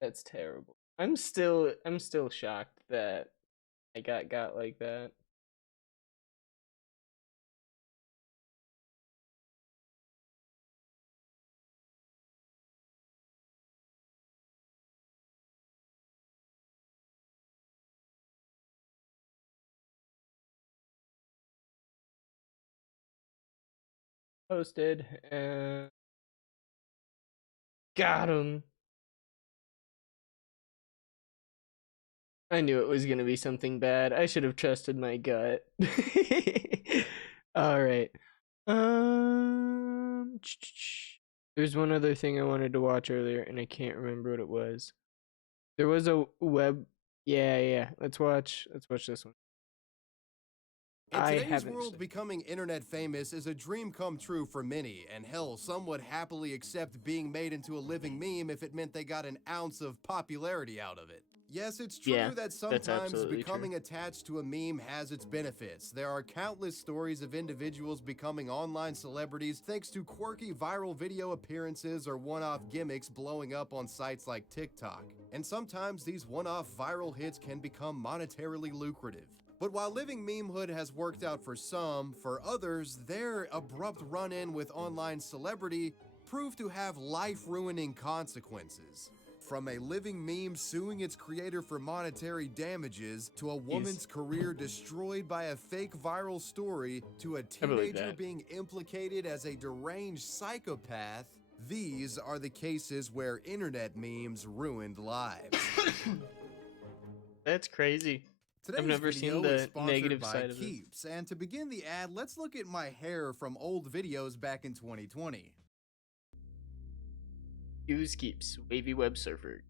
That's terrible. I'm still shocked that I got like that. Posted and got him. I knew it was gonna be something bad. I should have trusted my gut. All right. Um, there's one other thing I wanted to watch earlier, and I can't remember what it was. There was a web. Yeah, yeah. Let's watch. Let's watch this one. In I today's haven't world, seen. becoming internet famous is a dream come true for many, and hell, some would happily accept being made into a living meme if it meant they got an ounce of popularity out of it. Yes, it's Yeah, true that that's sometimes absolutely true. becoming attached to a meme has its benefits. There are countless stories of individuals becoming online celebrities thanks to quirky viral video appearances or one-off gimmicks blowing up on sites like TikTok. And sometimes these one-off viral hits can become monetarily lucrative. But while living memehood has worked out for some, for others, their abrupt run-in with online celebrity proved to have life-ruining consequences. From a living meme suing its creator for monetary damages, to a woman's career destroyed by a fake viral story, to a teenager being implicated as a deranged psychopath, these are the cases where internet memes ruined lives. That's crazy. Today's I've never video seen the is sponsored negative by side of it. Keeps, and to begin the ad, let's look at my hair from old videos back in 2020. Use Keeps, WavyWebSurfer.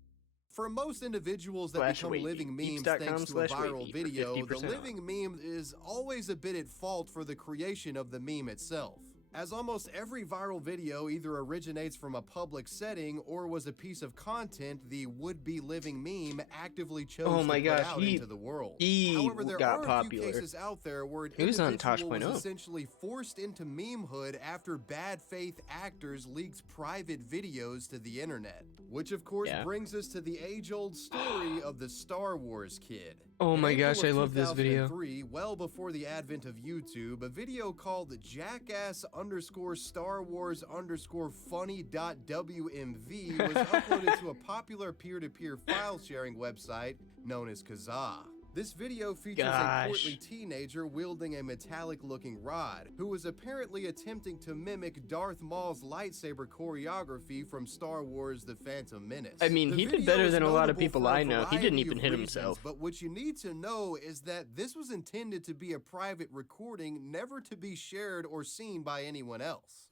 For most individuals that become Wavy. living memes thanks to a viral video, the living meme is always a bit at fault for the creation of the meme itself. As almost every viral video either originates from a public setting or was a piece of content the would-be living meme actively chose to put out into the world. However, there are a few cases out there where an individual was essentially forced into memehood after bad faith actors leaked private videos to the internet. Which of course brings us to the age-old story of the Star Wars kid. Oh my gosh, I love this video. Well before the advent of YouTube, a video called jackass_Star Wars_funny.wmv was uploaded to a popular peer-to-peer file sharing website known as Kazaa. This video features a portly teenager wielding a metallic-looking rod, who was apparently attempting to mimic Darth Maul's lightsaber choreography from Star Wars The Phantom Menace. I mean, he did better than a lot of people I know. He didn't even hit himself. But what you need to know is that this was intended to be a private recording, never to be shared or seen by anyone else.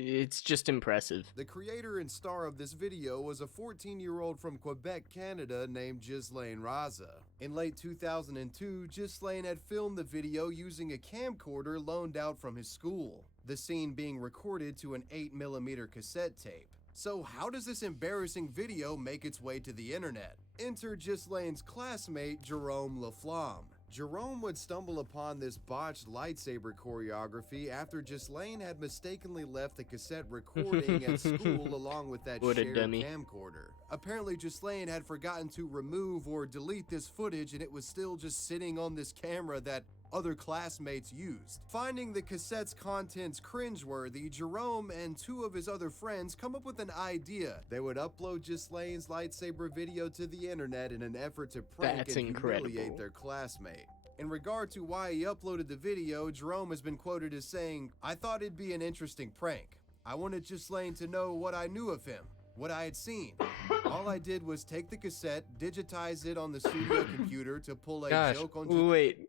It's just impressive. The creator and star of this video was a 14-year-old from Quebec, Canada named Ghislaine Raza. In late 2002, Ghislaine had filmed the video using a camcorder loaned out from his school, the scene being recorded to an 8mm cassette tape. So how does this embarrassing video make its way to the internet? Enter Ghislaine's classmate, Jerome Laflamme. Jerome would stumble upon this botched lightsaber choreography after Ghislaine had mistakenly left the cassette recording at school along with that shared camcorder. Apparently Ghislaine had forgotten to remove or delete this footage and it was still just sitting on this camera that other classmates used. Finding the cassette's contents cringeworthy, Jerome and two of his other friends come up with an idea. They would upload Ghislaine's lightsaber video to the internet in an effort to prank and humiliate their classmate. In regard to why he uploaded the video, Jerome has been quoted as saying, "I thought it'd be an interesting prank. I wanted Ghislaine to know what I knew of him, what I had seen. All I did was take the cassette, digitize it on the studio computer to pull a joke on Ghislaine.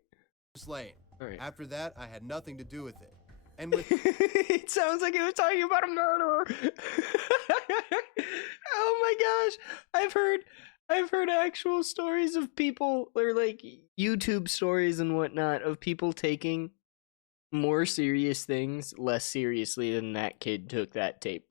After that, I had nothing to do with it." And with it sounds like he was talking about a murderer. Oh my gosh, I've heard actual stories of people, or like YouTube stories and whatnot, of people taking more serious things less seriously than that kid took that tape.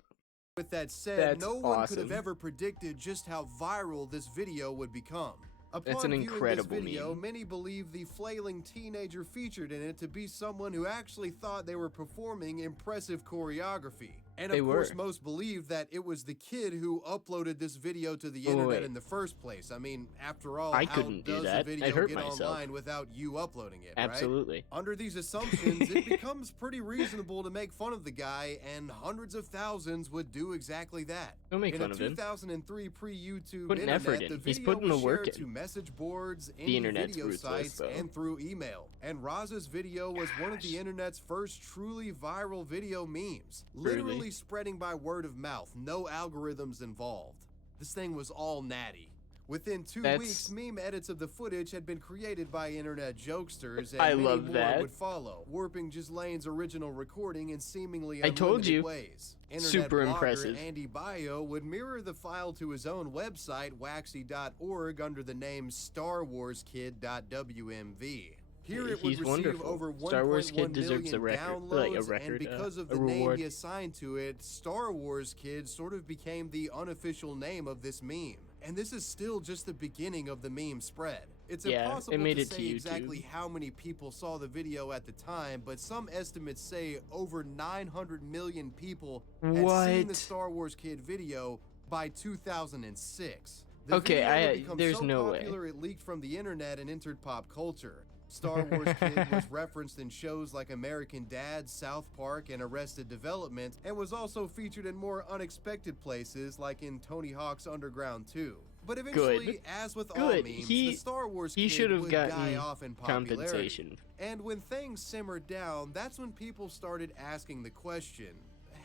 With that said, no one could have ever predicted just how viral this video would become. That's Upon an viewing this incredible video, meme. many believe the flailing teenager featured in it to be someone who actually thought they were performing impressive choreography. And They of course, were. most believe that it was the kid who uploaded this video to the Oh, internet wait. in the first place. I mean, after all, I how couldn't do does a that. I'd video hurt get myself. online without you uploading it, right? Absolutely. Under these assumptions, it becomes pretty reasonable to make fun of the guy, and hundreds of thousands would do exactly that. Don't make In fun a of him. 2003 pre-YouTube Put an internet, effort in. the He's video putting was the work shared in. to message boards, The indie internet's video ruthless, sites, though. and through email. And Raza's video was one of the internet's first truly viral video memes, literally spreading by word of mouth, no algorithms involved. This thing was all natty. Within 2 weeks, meme edits of the footage had been created by internet jokesters, and many more would follow, warping Ghislaine's original recording in seemingly unlimited ways. Internet Super blogger impressive. Andy Bio would mirror the file to his own website, waxy.org, under the name StarWarsKid.wmv. Here it would receive over 1.1 million downloads, and because of the name he assigned to it, Star Wars Kid sort of became the unofficial name of this meme. And this is still just the beginning of the meme spread. It's impossible to say exactly how many people saw the video at the time, but some estimates say over 900 million people had seen the Star Wars Kid video by 2006. The video would become there's so no popular way. it leaked from the internet and entered pop culture. Star Wars Kid was referenced in shows like American Dad, South Park, and Arrested Development, and was also featured in more unexpected places like in Tony Hawk's Underground 2. But eventually, as with all memes, the Star Wars Kid would die off in popularity. And when things simmered down, that's when people started asking the question,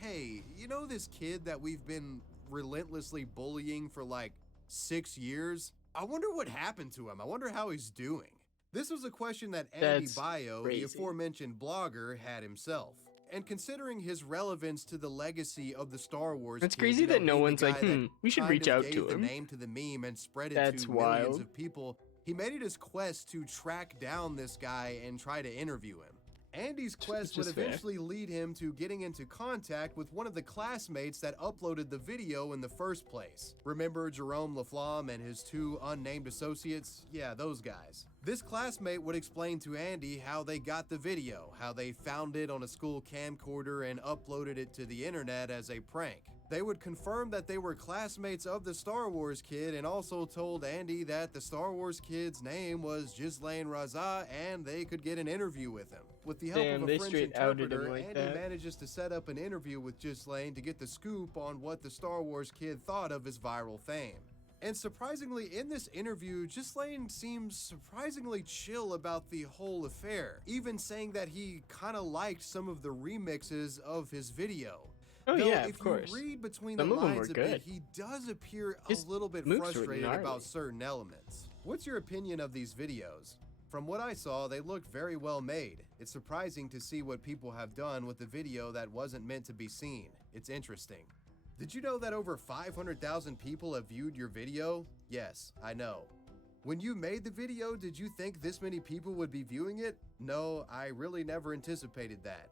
hey, you know this kid that we've been relentlessly bullying for like 6 years? I wonder what happened to him. I wonder how he's doing. This was a question that Andy Bio, the aforementioned blogger, had himself. And considering his relevance to the legacy of the Star Wars It's kid, crazy that no one's like, we should reach out to him. The name to the meme and spread it to millions of people. He made it his quest to track down this guy and try to interview him. Andy's quest would eventually lead him to getting into contact with one of the classmates that uploaded the video in the first place. Remember Jerome Laflamme and his 2 unnamed associates? Yeah, those guys. This classmate would explain to Andy how they got the video, how they found it on a school camcorder and uploaded it to the internet as a prank. They would confirm that they were classmates of the Star Wars Kid and also told Andy that the Star Wars Kid's name was Ghislaine Raza and they could get an interview with him. With the help of a French interpreter, Andy manages to set up an interview with Ghislaine to get the scoop on what the Star Wars Kid thought of his viral fame. And surprisingly, in this interview, Ghislaine seems surprisingly chill about the whole affair, even saying that he kinda liked some of the remixes of his video. Oh Though, yeah, if of course. you read between Some the of them lines were a good. bit, he does appear His a little bit moves were frustrated gnarly. about certain elements. What's your opinion of these videos? From what I saw, they looked very well made. It's surprising to see what people have done with the video that wasn't meant to be seen. It's interesting. Did you know that over 500,000 people have viewed your video? Yes, I know. When you made the video, did you think this many people would be viewing it? No, I really never anticipated that.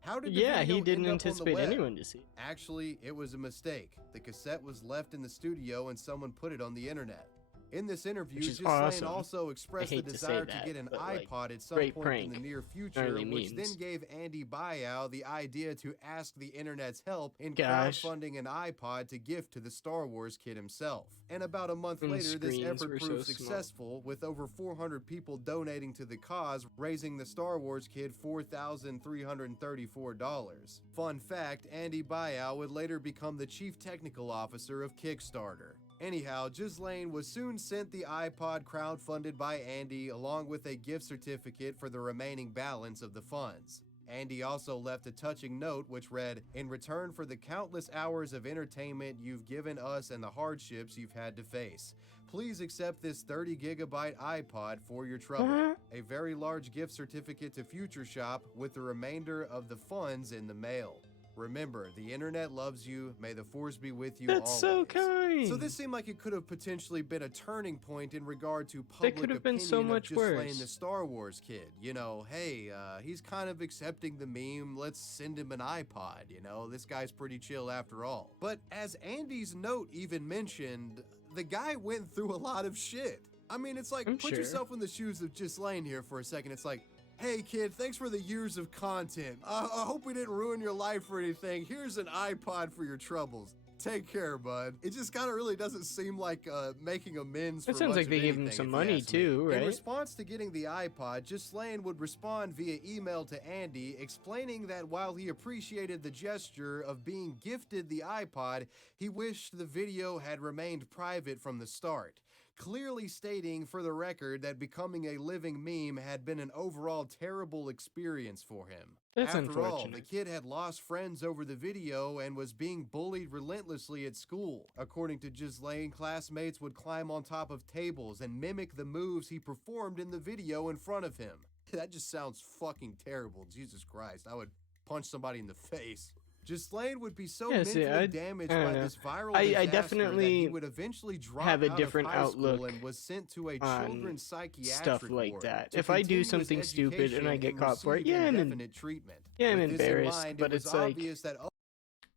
How did the video he didn't end up on the anticipate web? anyone to see it. Actually, it was a mistake. The cassette was left in the studio and someone put it on the internet. In this interview, Ghislaine also expressed the desire to get an iPod at some point in the near future, which then gave Andy Bio the idea to ask the internet's help in crowdfunding an iPod to gift to the Star Wars Kid himself. And about a month later, this effort proved successful, with over 400 people donating to the cause, raising the Star Wars Kid $4,334. Fun fact, Andy Bio would later become the chief technical officer of Kickstarter. Anyhow, Ghislaine was soon sent the iPod crowdfunded by Andy along with a gift certificate for the remaining balance of the funds. Andy also left a touching note which read, "In return for the countless hours of entertainment you've given us and the hardships you've had to face, please accept this 30-gigabyte iPod for your trouble. A very large gift certificate to Future Shop with the remainder of the funds in the mail. Remember, the internet loves you. May the force be with you always." That's so kind. So this seemed like it could have potentially been a turning point in regard to public could have opinion been so much of Ghislaine worse. the Star Wars Kid. You know, hey, he's kind of accepting the meme. Let's send him an iPod. You know, this guy's pretty chill after all. But as Andy's note even mentioned, the guy went through a lot of shit. I mean, it's like, I'm put sure. yourself in the shoes of Ghislaine here for a second. It's like, hey kid, thanks for the years of content. I hope we didn't ruin your life or anything. Here's an iPod for your troubles. Take care, bud. It just kind of really doesn't seem like making amends for It sounds much like of they gave him anything, some if you money ask me. too, right? In response to getting the iPod, Ghislaine would respond via email to Andy explaining that while he appreciated the gesture of being gifted the iPod, he wished the video had remained private from the start, clearly stating for the record that becoming a living meme had been an overall terrible experience for him. That's After all, unfortunate. the kid had lost friends over the video and was being bullied relentlessly at school. According to Ghislaine, classmates would climb on top of tables and mimic the moves he performed in the video in front of him. That just sounds fucking terrible. Jesus Christ, I would punch somebody in the face. Ghislaine would be so mentally damaged by this viral disaster definitely that he would eventually drop have a out different of high school outlook and was sent to a on children's psychiatric stuff like ward that. to If I do continue his something stupid and I education get and caught for it, receive yeah, indefinite treatment. I'm With this in embarrassed, mind, but it was it's like, obvious that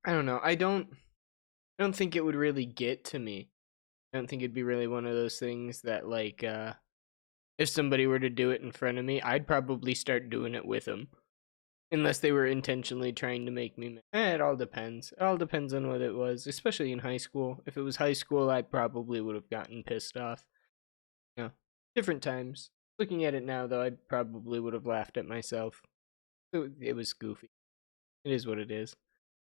I don't know. I don't think it would really get to me. I don't think it'd be really one of those things that, like, if somebody were to do it in front of me, I'd probably start doing it with them. Unless they were intentionally trying to make me mad. It all depends. It all depends on what it was, especially in high school. If it was high school, I probably would have gotten pissed off. You know, different times. Looking at it now, though, I probably would have laughed at myself. It was goofy. It is what it is.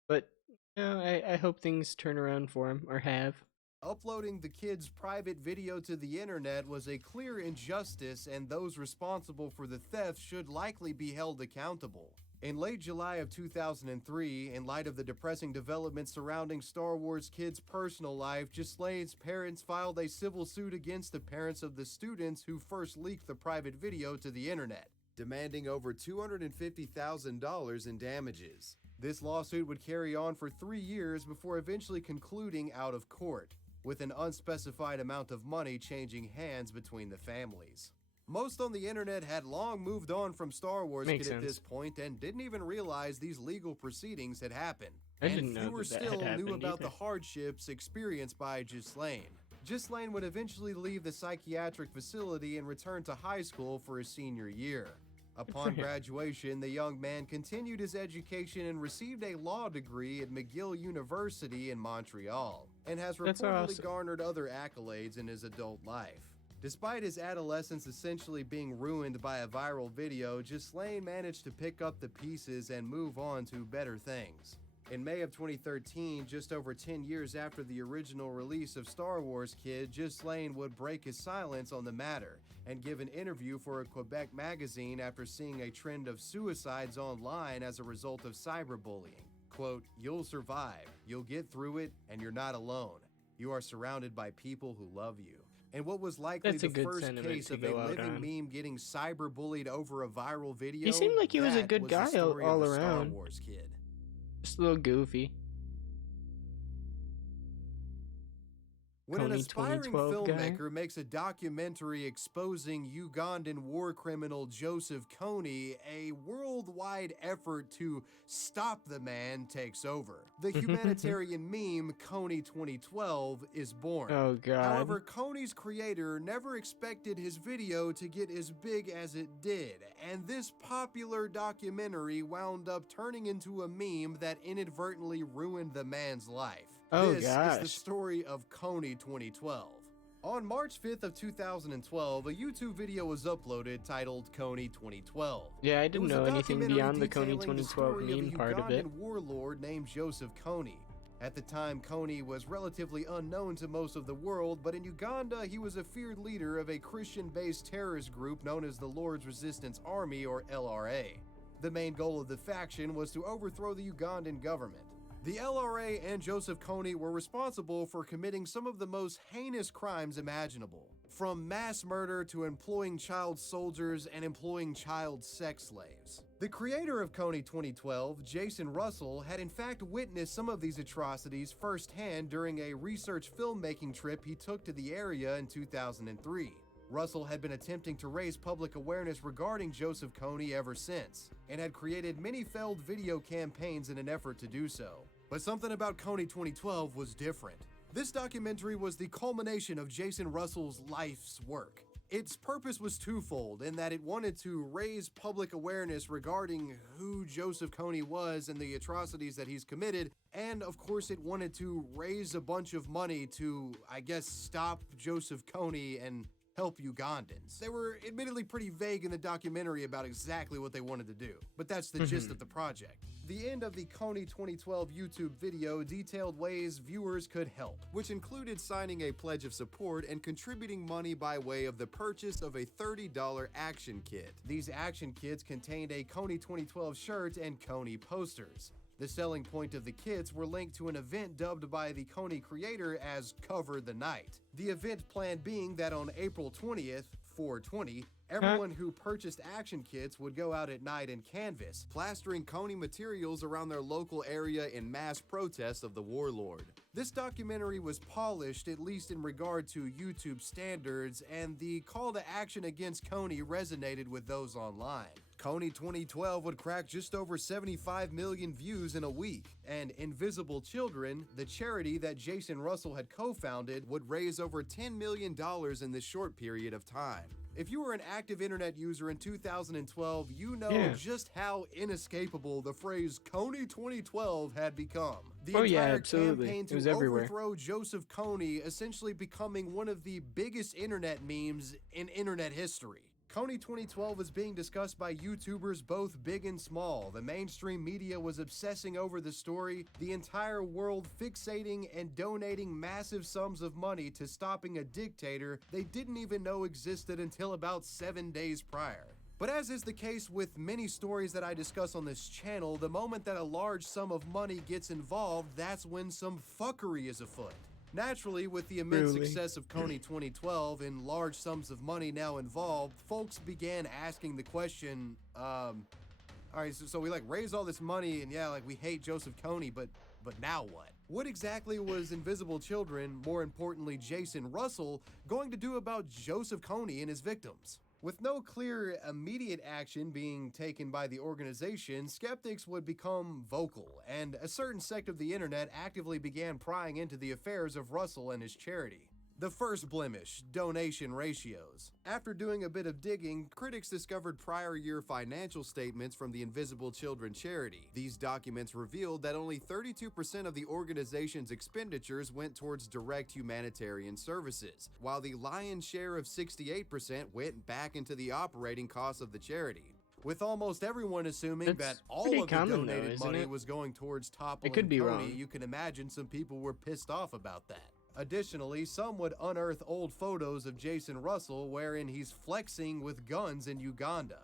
But, you know, I hope things turn around for him, or have. uploading the kid's private video to the internet was a clear injustice, and those responsible for the theft should likely be held accountable. In late July of 2003, in light of the depressing developments surrounding Star Wars Kid's personal life, Ghislaine's parents filed a civil suit against the parents of the students who first leaked the private video to the internet, demanding over $250,000 in damages. This lawsuit would carry on for 3 years before eventually concluding out of court, with an unspecified amount of money changing hands between the families. Most on the internet had long moved on from Star Wars Kid at this point and didn't even realize these legal proceedings had happened. And fewer still knew about the hardships experienced by Ghislaine. Ghislaine would eventually leave the psychiatric facility and return to high school for his senior year. Upon graduation, the young man continued his education and received a law degree at McGill University in Montreal, and has reportedly garnered other accolades in his adult life. Despite his adolescence essentially being ruined by a viral video, Ghislaine managed to pick up the pieces and move on to better things. In May of 2013, just over 10 years after the original release of Star Wars Kid, Ghislaine would break his silence on the matter and give an interview for a Quebec magazine after seeing a trend of suicides online as a result of cyberbullying. Quote, "You'll survive, you'll get through it, and you're not alone. You are surrounded by people who love you." And what was likely the first case of a living meme getting cyberbullied over a viral video, he seemed like he was a good guy all around. Star Wars Kid. Just a little goofy. When an aspiring filmmaker makes a documentary exposing Ugandan war criminal Joseph Kony, a worldwide effort to stop the man takes over. The humanitarian meme Kony 2012 is born. Oh god. However, Kony's creator never expected his video to get as big as it did, and this popular documentary wound up turning into a meme that inadvertently ruined the man's life. This is the story of Kony 2012. On March 5th of 2012, a YouTube video was uploaded titled Kony 2012. Yeah, I didn't know anything beyond the Kony 2012 meme part of it. A warlord named Joseph Kony. At the time, Kony was relatively unknown to most of the world, but in Uganda, he was a feared leader of a Christian-based terrorist group known as the Lord's Resistance Army, or LRA. The main goal of the faction was to overthrow the Ugandan government. The LRA and Joseph Kony were responsible for committing some of the most heinous crimes imaginable, from mass murder to employing child soldiers and employing child sex slaves. The creator of Kony 2012, Jason Russell, had in fact witnessed some of these atrocities firsthand during a research filmmaking trip he took to the area in 2003. Russell had been attempting to raise public awareness regarding Joseph Kony ever since, and had created many failed video campaigns in an effort to do so. But something about Kony 2012 was different. This documentary was the culmination of Jason Russell's life's work. Its purpose was twofold in that it wanted to raise public awareness regarding who Joseph Kony was and the atrocities that he's committed, and of course it wanted to raise a bunch of money to, I guess, stop Joseph Kony and help Ugandans. They were admittedly pretty vague in the documentary about exactly what they wanted to do, but that's the gist of the project. The end of the Kony 2012 YouTube video detailed ways viewers could help, which included signing a pledge of support and contributing money by way of the purchase of a $30 action kit. These action kits contained a Kony 2012 shirt and Kony posters. The selling point of the kits were linked to an event dubbed by the Kony creator as Cover the Night. The event plan being that on April 20th, 420, everyone who purchased action kits would go out at night and canvas, plastering Kony materials around their local area in mass protest of the warlord. This documentary was polished, at least in regard to YouTube standards, and the call to action against Kony resonated with those online. Kony 2012 would crack just over 75 million views in a week, and Invisible Children, the charity that Jason Russell had co-founded, would raise over $10 million in this short period of time. If you were an active internet user in 2012, you know just how inescapable the phrase Kony 2012 had become. The entire campaign to overthrow Joseph Kony essentially becoming one of the biggest internet memes in internet history. Kony 2012 was being discussed by YouTubers both big and small. The mainstream media was obsessing over the story, the entire world fixating and donating massive sums of money to stopping a dictator they didn't even know existed until about 7 days prior. But as is the case with many stories that I discuss on this channel, the moment that a large sum of money gets involved, that's when some fuckery is afoot. Naturally, with the immense success of Kony 2012 and large sums of money now involved, folks began asking the question, all right, so we like raise all this money and yeah, like we hate Joseph Kony, but now what? What exactly was Invisible Children, more importantly Jason Russell, going to do about Joseph Kony and his victims? With no clear immediate action being taken by the organization, skeptics would become vocal, and a certain sect of the internet actively began prying into the affairs of Russell and his charity. The first blemish, donation ratios. After doing a bit of digging, critics discovered prior year financial statements from the Invisible Children charity. These documents revealed that only 32% of the organization's expenditures went towards direct humanitarian services, while the lion's share of 68% went back into the operating costs of the charity. With almost everyone assuming that all of the donated money was going towards toppling Kony, you can imagine some people were pissed off about that. Additionally, some would unearth old photos of Jason Russell wherein he's flexing with guns in Uganda.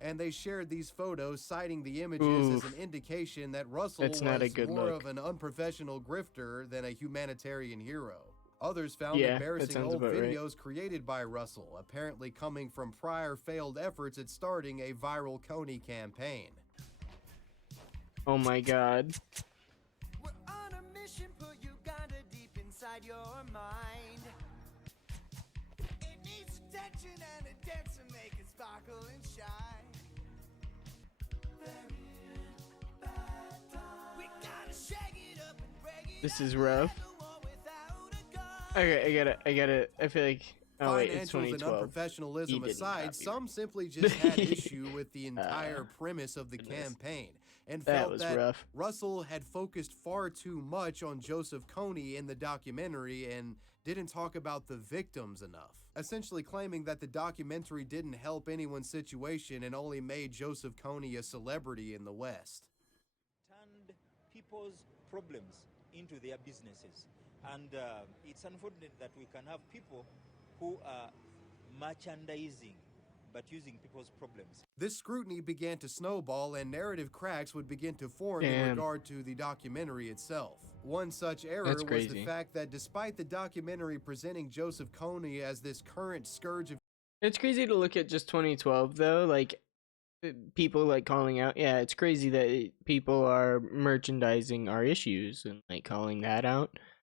And they shared these photos, citing the images as an indication that Russell was more of an unprofessional grifter than a humanitarian hero. Others found embarrassing old videos created by Russell, apparently coming from prior failed efforts at starting a viral Kony campaign. Oh my god. Your mind. It needs attention and a dance to make it sparkle and shine. We gotta shake it up and break it. This is rough. Okay, I gotta. I feel like. Oh wait, it's 2012. And unprofessionalism aside, some simply just had issue with the entire premise of the campaign and felt that Russell had focused far too much on Joseph Kony in the documentary and didn't talk about the victims enough, essentially claiming that the documentary didn't help anyone's situation and only made Joseph Kony a celebrity in the West. Turned people's problems into their businesses, and it's unfortunate that we can have people who are merchandising but using people's problems. This scrutiny began to snowball and narrative cracks would begin to form in regard to the documentary itself. One such error was the fact that despite the documentary presenting Joseph Kony as this current scourge of... It's crazy to look at just 2012 though, like people like calling out, yeah, it's crazy that people are merchandising our issues and like calling that out.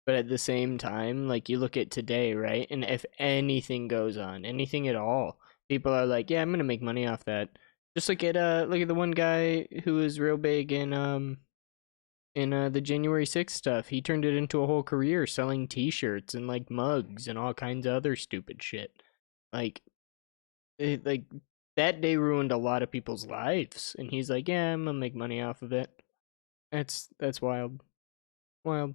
But at the same time, like you look at today, right? And if anything goes on, anything at all, people are like, yeah, I'm gonna make money off that. Just look at the one guy who was real big in in the January 6th stuff. He turned it into a whole career selling t-shirts and like mugs and all kinds of other stupid shit. Like like that day ruined a lot of people's lives, and he's like, yeah, I'm gonna make money off of it. That's wild. Wild.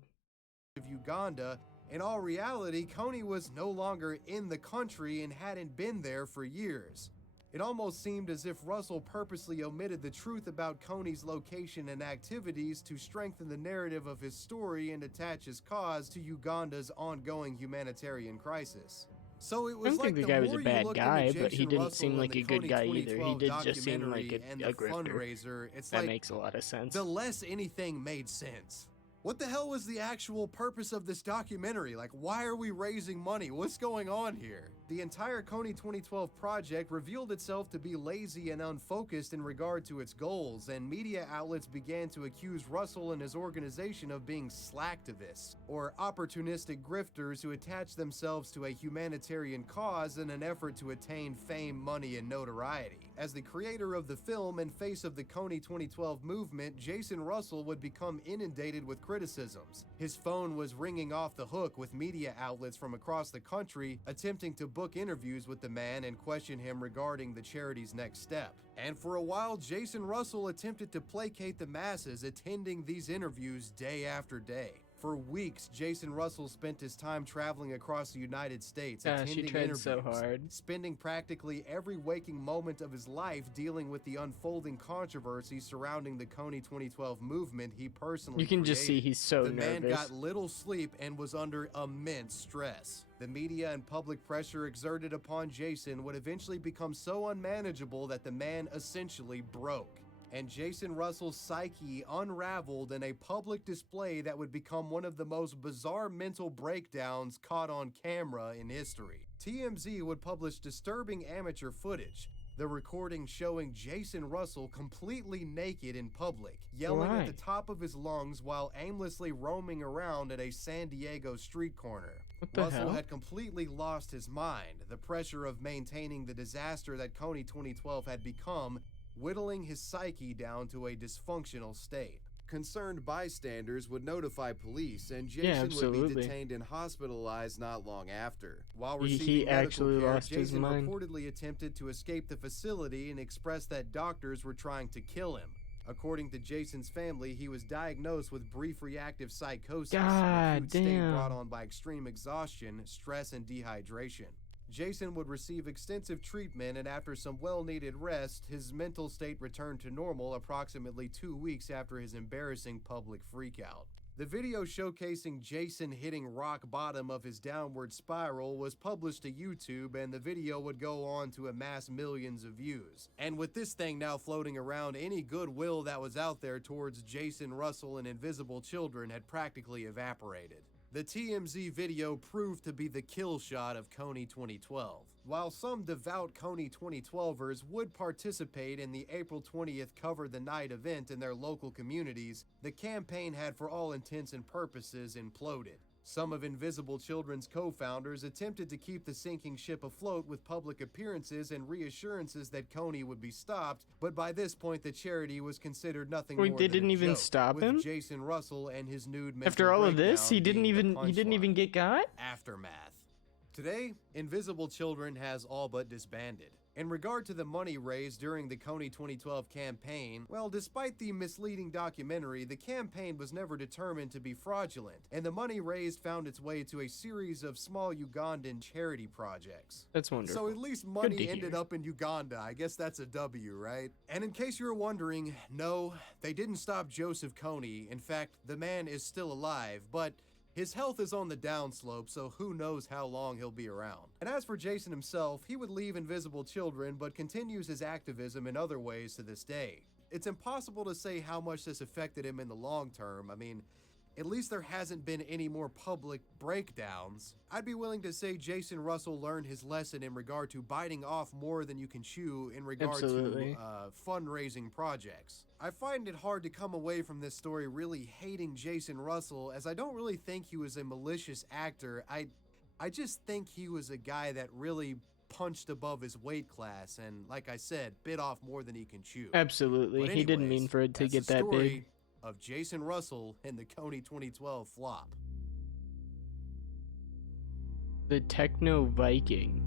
Of Uganda, in all reality, Coney was no longer in the country and hadn't been there for years. It almost seemed as if Russell purposely omitted the truth about Coney's location and activities to strengthen the narrative of his story and attach his cause to Uganda's ongoing humanitarian crisis. So it I was don't like think the guy was a more you bad looked guy, into but he Jason didn't Russell seem and like the a good Coney guy either. He 2012 did just seem like documentary and a the grifter. fundraiser, it's That like makes a lot of sense. the less anything made sense. What the hell was the actual purpose of this documentary? Like, why are we raising money? What's going on here? The entire Coney 2012 project revealed itself to be lazy and unfocused in regard to its goals, and media outlets began to accuse Russell and his organization of being slacktivists, or opportunistic grifters who attach themselves to a humanitarian cause in an effort to attain fame, money, and notoriety. As the creator of the film and face of the Coney 2012 movement, Jason Russell would become inundated with criticisms. His phone was ringing off the hook with media outlets from across the country attempting to book interviews with the man and question him regarding the charity's next step. And for a while, Jason Russell attempted to placate the masses, attending these interviews day after day. For weeks, Jason Russell spent his time traveling across the United States, attending she tried interviews, so hard. spending practically every waking moment of his life dealing with the unfolding controversy surrounding the Coney 2012 movement he personally You can just see created. he's so The man nervous. got little sleep and was under immense stress. The media and public pressure exerted upon Jason would eventually become so unmanageable that the man essentially broke. And Jason Russell's psyche unraveled in a public display that would become one of the most bizarre mental breakdowns caught on camera in history. TMZ would publish disturbing amateur footage, the recording showing Jason Russell completely naked in public, yelling Why? at the top of his lungs while aimlessly roaming around at a San Diego street corner. What the Russell hell? had completely lost his mind, the pressure of maintaining the disaster that Coney 2012 had become, whittling his psyche down to a dysfunctional state. Concerned bystanders would notify police, and Jason would be absolutely. detained and hospitalized not long after. While He receiving medical actually care, lost his Jason mind. reportedly attempted to escape the facility and expressed that doctors were trying to kill him. According to Jason's family, he was diagnosed with brief reactive psychosis, an God acute state damn. brought on by extreme exhaustion, stress, and dehydration. Jason would receive extensive treatment, and after some well-needed rest, his mental state returned to normal approximately 2 weeks after his embarrassing public freakout. The video showcasing Jason hitting rock bottom of his downward spiral was published to YouTube, and the video would go on to amass millions of views. And with this thing now floating around, any goodwill that was out there towards Jason Russell and Invisible Children had practically evaporated. The TMZ video proved to be the kill shot of Coney 2012. While some devout Coney 2012ers would participate in the April 20th Cover the Night event in their local communities, the campaign had for all intents and purposes imploded. Some of Invisible Children's co-founders attempted to keep the sinking ship afloat with public appearances and reassurances that Coney would be stopped, but by this point the charity was considered nothing Wait, more they than didn't a even joke, stop with him? Jason Russell and his nude mental After all of this, he breakdown didn't being the even punchline. get got? Aftermath. Today, Invisible Children has all but disbanded. In regard to the money raised during the Coney 2012 campaign, well, despite the misleading documentary, the campaign was never determined to be fraudulent, and the money raised found its way to a series of small Ugandan charity projects. That's wonderful. So at least Good money to ended hear. up in Uganda. I guess that's a W, right? And in case you were wondering, no, they didn't stop Joseph Coney. In fact, the man is still alive, but his health is on the downslope, so who knows how long he'll be around. And as for Jason himself, he would leave Invisible Children, but continues his activism in other ways to this day. It's impossible to say how much this affected him in the long term. I mean, at least there hasn't been any more public breakdowns. I'd be willing to say Jason Russell learned his lesson in regard to biting off more than you can chew in regard Absolutely. to fundraising projects. I find it hard to come away from this story really hating Jason Russell, as I don't really think he was a malicious actor. I just think he was a guy that really punched above his weight class and, like I said, bit off more than he can chew. Absolutely. But He didn't anyways, mean for it to that's get the that story big. of Jason Russell in the Coney 2012 flop. The Techno Viking.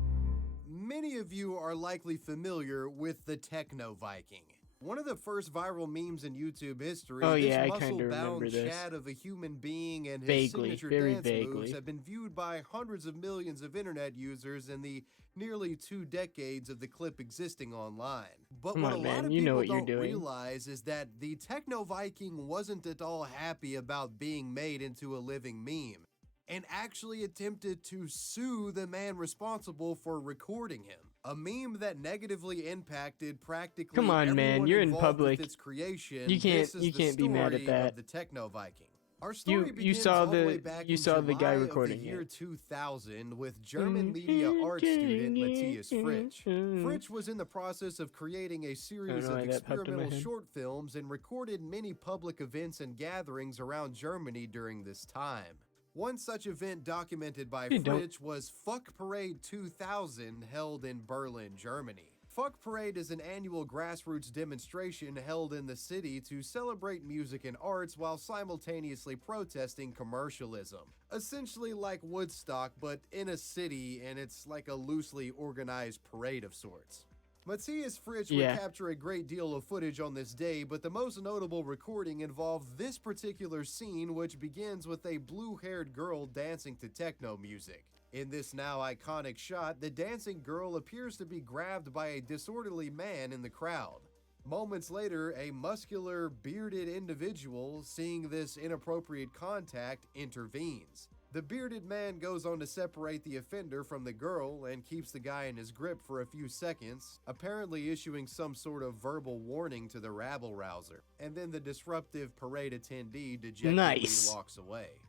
Many of you are likely familiar with the Techno Viking. One of the first viral memes in YouTube history, Oh, this yeah, I kinda remember muscle-bound this. chat of a human being and his Vaguely, signature very dance moves vaguely. have been viewed by hundreds of millions of internet users in the nearly 2 decades of the clip existing online. But Come what on, a lot man, of you know people what you're don't doing. realize is that the Techno Viking wasn't at all happy about being made into a living meme, and actually attempted to sue the man responsible for recording him. A meme that negatively impacted practically Come on, man, everyone you're in involved public. with its creation. You can't- This is you the can't be mad at story that. of the Techno Viking. Our story You begins saw all the way the- back you in saw the guy July recording of the year it. 2000 with German media art student Matthias Fritsch. Fritsch was in the process of creating a series know of why that popped in my experimental head. short films and recorded many public events and gatherings around Germany during this time. One such event documented by You don't- Fritsch was Fuck Parade 2000 held in Berlin, Germany. Fuck Parade is an annual grassroots demonstration held in the city to celebrate music and arts while simultaneously protesting commercialism. Essentially like Woodstock, but in a city, and it's like a loosely organized parade of sorts. Matthias Fritsch Yeah. would capture a great deal of footage on this day, but the most notable recording involved this particular scene, which begins with a blue-haired girl dancing to techno music. In this now iconic shot, the dancing girl appears to be grabbed by a disorderly man in the crowd. Moments later, a muscular, bearded individual, seeing this inappropriate contact, intervenes. The bearded man goes on to separate the offender from the girl and keeps the guy in his grip for a few seconds, apparently issuing some sort of verbal warning to the rabble-rouser. And then the disruptive parade attendee dejectedly Nice. walks away.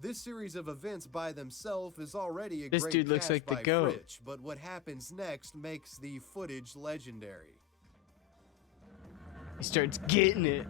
This series of events by themselves is already a This great dude looks catch like the by goat. Fritsch, but what happens next makes the footage legendary. He starts getting it.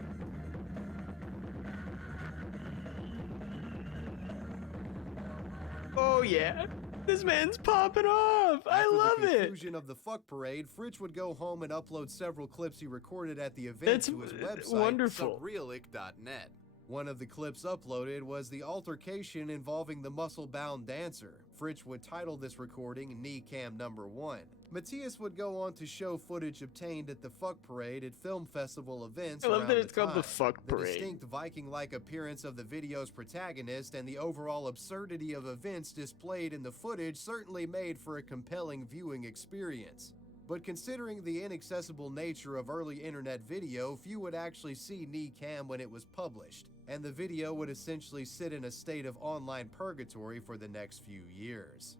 Oh yeah, this man's popping off. I After love the it. conclusion of the Fuck Parade, Fritsch would go home and upload several clips he recorded at the event That's to his website, wonderful. Subrealic.net. One of the clips uploaded was the altercation involving the muscle-bound dancer. Fritsch would title this recording Knee Cam Number 1. Matthias would go on to show footage obtained at the Fuck Parade at film festival events. I love around that it's called the time. Fuck The Parade. distinct Viking-like appearance of the video's protagonist and the overall absurdity of events displayed in the footage certainly made for a compelling viewing experience. But considering the inaccessible nature of early internet video, few would actually see Knee Cam when it was published, and the video would essentially sit in a state of online purgatory for the next few years.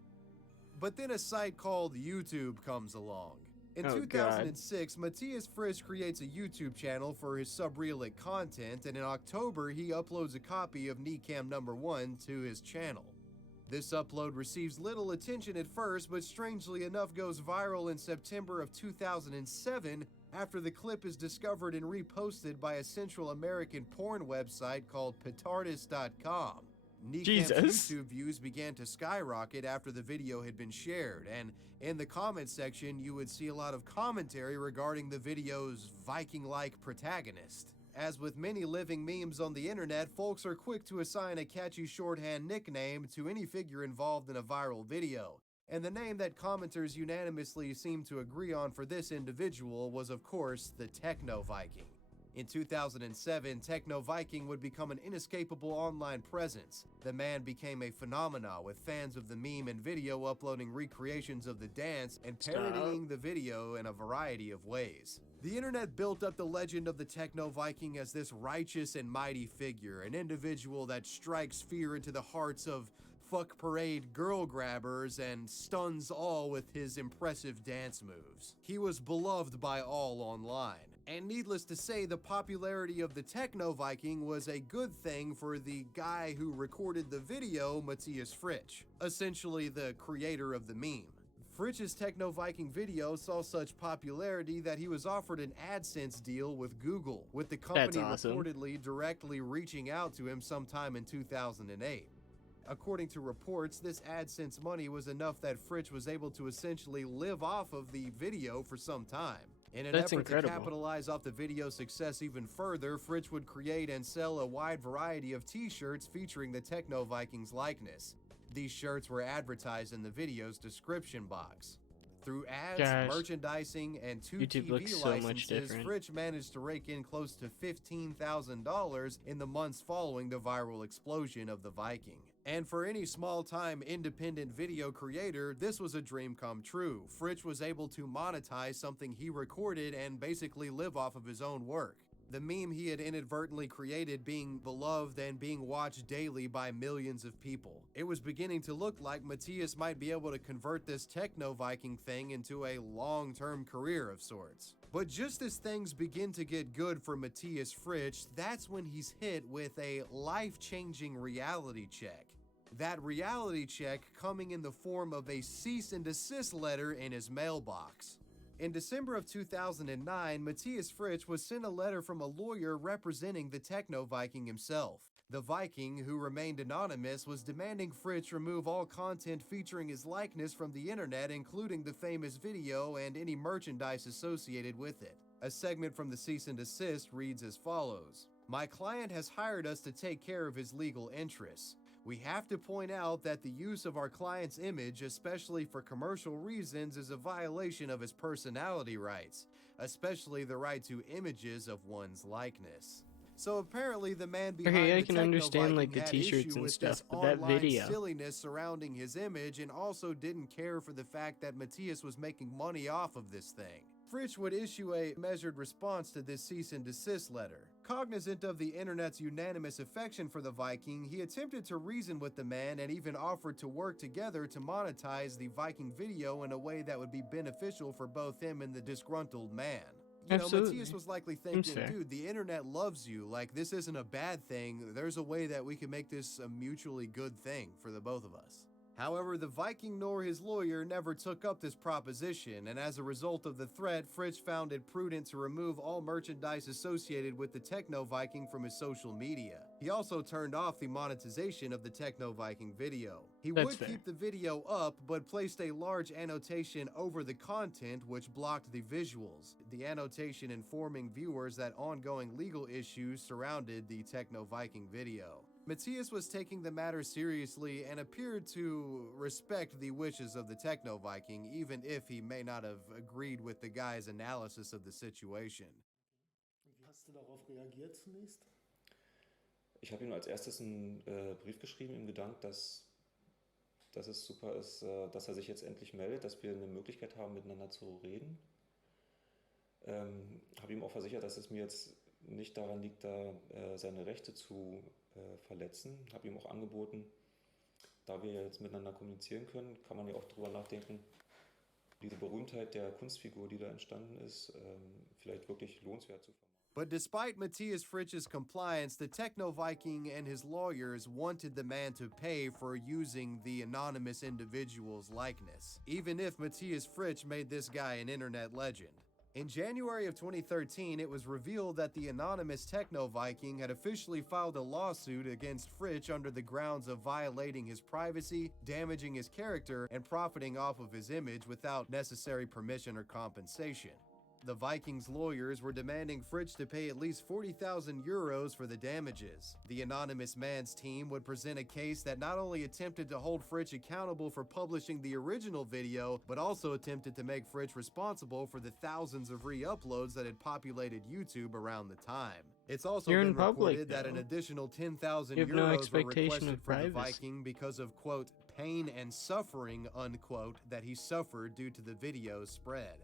But then a site called YouTube comes along. In Oh, 2006, Matthias Fritsch creates a YouTube channel for his Subrealic content, and in October he uploads a copy of Knee Cam Number 1 to his channel. This upload receives little attention at first, but strangely enough goes viral in September of 2007 after the clip is discovered and reposted by a Central American porn website called petardist.com. Jesus. Neecam's YouTube views began to skyrocket after the video had been shared, and in the comment section you would see a lot of commentary regarding the video's Viking-like protagonist. As with many living memes on the internet, folks are quick to assign a catchy shorthand nickname to any figure involved in a viral video. And the name that commenters unanimously seemed to agree on for this individual was, of course, the Techno Viking. In 2007, Techno Viking would become an inescapable online presence. The man became a phenomenon, with fans of the meme and video uploading recreations of the dance and parodying the video in a variety of ways. The internet built up the legend of the Techno Viking as this righteous and mighty figure, an individual that strikes fear into the hearts of Fuck Parade girl grabbers and stuns all with his impressive dance moves. He was beloved by all online. And needless to say, the popularity of the Techno Viking was a good thing for the guy who recorded the video, Matthias Fritsch, essentially the creator of the meme. Fritsch's Techno Viking video saw such popularity that he was offered an AdSense deal with Google, with the company awesome. reportedly directly reaching out to him sometime in 2008. According to reports, this AdSense money was enough that Fritsch was able to essentially live off of the video for some time. In an That's effort incredible. to capitalize off the video's success even further, Fritsch would create and sell a wide variety of t-shirts featuring the Techno Vikings likeness. These shirts were advertised in the video's description box. Through ads, Gosh. merchandising, and 2 YouTube looks TV so much licenses, different. Fritsch managed to rake in close to $15,000 in the months following the viral explosion of the Viking. And for any small-time independent video creator, this was a dream come true. Fritsch was able to monetize something he recorded and basically live off of his own work. The meme he had inadvertently created being beloved and being watched daily by millions of people. It was beginning to look like Matthias might be able to convert this Techno Viking thing into a long-term career of sorts. But just as things begin to get good for Matthias Fritsch, that's when he's hit with a life-changing reality check. That reality check coming in the form of a cease and desist letter in his mailbox. In December of 2009, Matthias Fritsch was sent a letter from a lawyer representing the Techno Viking himself. The Viking, who remained anonymous, was demanding Fritsch remove all content featuring his likeness from the internet, including the famous video and any merchandise associated with it. A segment from the cease and desist reads as follows: "My client has hired us to take care of his legal interests. We have to point out that the use of our client's image, especially for commercial reasons, is a violation of his personality rights, especially the right to images of one's likeness." So apparently the man behind Okay, I the can Techno understand, like, Viking the had t-shirts issue and with stuff, this but that online video. silliness surrounding his image, and also didn't care for the fact that Matthias was making money off of this thing. Fritsch would issue a measured response to this cease and desist letter. Cognizant of the internet's unanimous affection for the Viking, he attempted to reason with the man and even offered to work together to monetize the Viking video in a way that would be beneficial for both him and the disgruntled man. You know, Absolutely. Matthias was likely Seems thinking, fair. dude, the internet loves you. Like, this isn't a bad thing. There's a way that we can make this a mutually good thing for the both of us. However, the Viking nor his lawyer never took up this proposition, and as a result of the threat, Fritsch found it prudent to remove all merchandise associated with the Techno Viking from his social media. He also turned off the monetization of the Techno Viking video. He That's would fair. keep the video up, but placed a large annotation over the content which blocked the visuals, the annotation informing viewers that ongoing legal issues surrounded the Techno Viking video. Matthias was taking the matter seriously and appeared to respect the wishes of the Techno Viking, even if he may not have agreed with the guy's analysis of the situation. Wie hast du darauf reagiert zunächst? Ich habe ihm als erstes einen Brief geschrieben, im Gedanken, dass es super ist, dass er sich jetzt endlich meldet, dass wir eine Möglichkeit haben, miteinander zu reden. Habe ihm auch versichert, dass es mir jetzt nicht daran liegt, da seine Rechte zu verletzen. Habe ihm auch angeboten, da wir jetzt miteinander kommunizieren können, kann man ja auch drüber nachdenken, diese Berühmtheit der Kunstfigur, die da entstanden ist, vielleicht wirklich lohnenswert zu vermachen. But despite Matthias Fritsch's compliance, the Techno Viking and his lawyers wanted the man to pay for using the anonymous individual's likeness, even if Matthias Fritsch made this guy an internet legend. In January of 2013, it was revealed that the anonymous Techno Viking had officially filed a lawsuit against Fritsch under the grounds of violating his privacy, damaging his character, and profiting off of his image without necessary permission or compensation. The Vikings' lawyers were demanding Fritsch to pay at least 40,000 euros for the damages. The anonymous man's team would present a case that not only attempted to hold Fritsch accountable for publishing the original video, but also attempted to make Fritsch responsible for the thousands of re-uploads that had populated YouTube around the time. It's also You're been in public, reported that an though. additional 10,000 You have no euros were expectation requested of for the privacy. Viking because of, quote, pain and suffering, unquote, that he suffered due to the video's spread.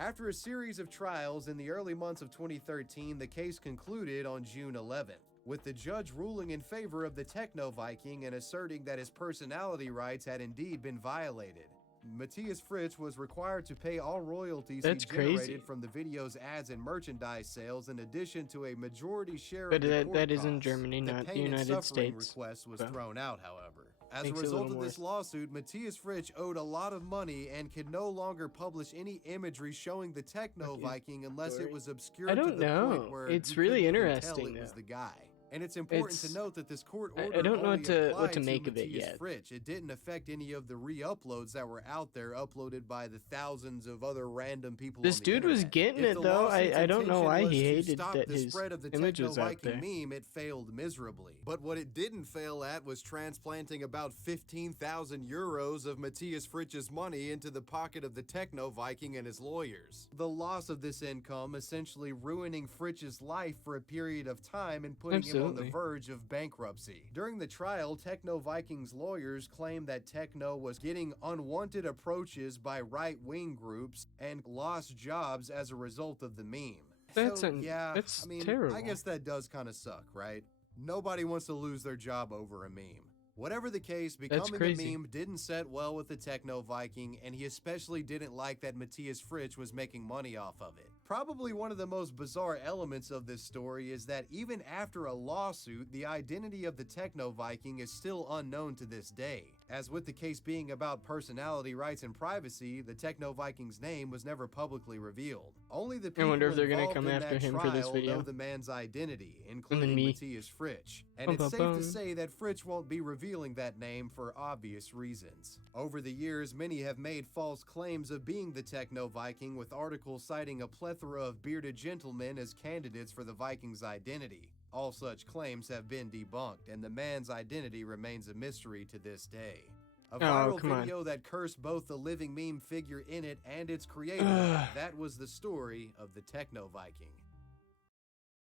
After a series of trials in the early months of 2013, the case concluded on June 11th, with the judge ruling in favor of the Techno Viking and asserting that his personality rights had indeed been violated. Matthias Fritsch was required to pay all royalties That's he generated crazy. from the video's ads and merchandise sales, in addition to a majority share But of the court that is in costs. Germany, The not the pain and United suffering States. request was So, thrown out, however. As a makes it a result little of this more- lawsuit, Matthias Fritsch owed a lot of money and could no longer publish any imagery showing the Techno Okay. Viking unless it Story. was obscured I to don't the know. point where It's you really couldn't even interesting, tell it was though. the guy. And it's important It's- to note that this court I order don't know only what to applied make of it Matthias yet. Fritsch. It didn't affect any of the re-uploads that were out there, uploaded by the thousands of other random people. This on the dude was internet. getting If it the though. lawsuit's I don't know intention why was he to hated stop that the his spread of the image Techno was out Viking there. meme, it failed miserably. But what it didn't fail at was transplanting about 15,000 euros of Matthias Fritsch's money into the pocket of the Techno Viking and his lawyers. The loss of this income essentially ruining Fritsch's life for a period of time and putting him on the Absolutely. verge of bankruptcy. During the trial, Techno Viking's lawyers claimed that Techno was getting unwanted approaches by right-wing groups and lost jobs as a result of the meme. That's So, an- yeah, that's I mean, terrible. I guess that does kind of suck, right? Nobody wants to lose their job over a meme. Whatever the case, becoming a crazy. meme didn't set well with the Techno Viking, and he especially didn't like that Matthias Fritsch was making money off of it. Probably one of the most bizarre elements of this story is that even after a lawsuit, the identity of the Techno Viking is still unknown to this day. As with the case being about personality rights and privacy, the Techno Viking's name was never publicly revealed. Only the people wonder if they're gonna involved come in after that him for this trial video. know the man's identity, including me. Matthias Fritsch. And Bum, it's bum, safe bum. to say that Fritsch won't be revealing that name for obvious reasons. Over the years, many have made false claims of being the Techno Viking, with articles citing a plethora of bearded gentlemen as candidates for the Viking's identity. All such claims have been debunked, and the man's identity remains a mystery to this day. A viral come on. video that cursed both the living meme figure in it and its creator. Ugh. That was the story of the Techno Viking.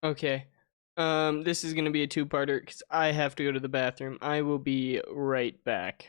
Okay. This is gonna be a two-parter because I have to go to the bathroom. I will be right back.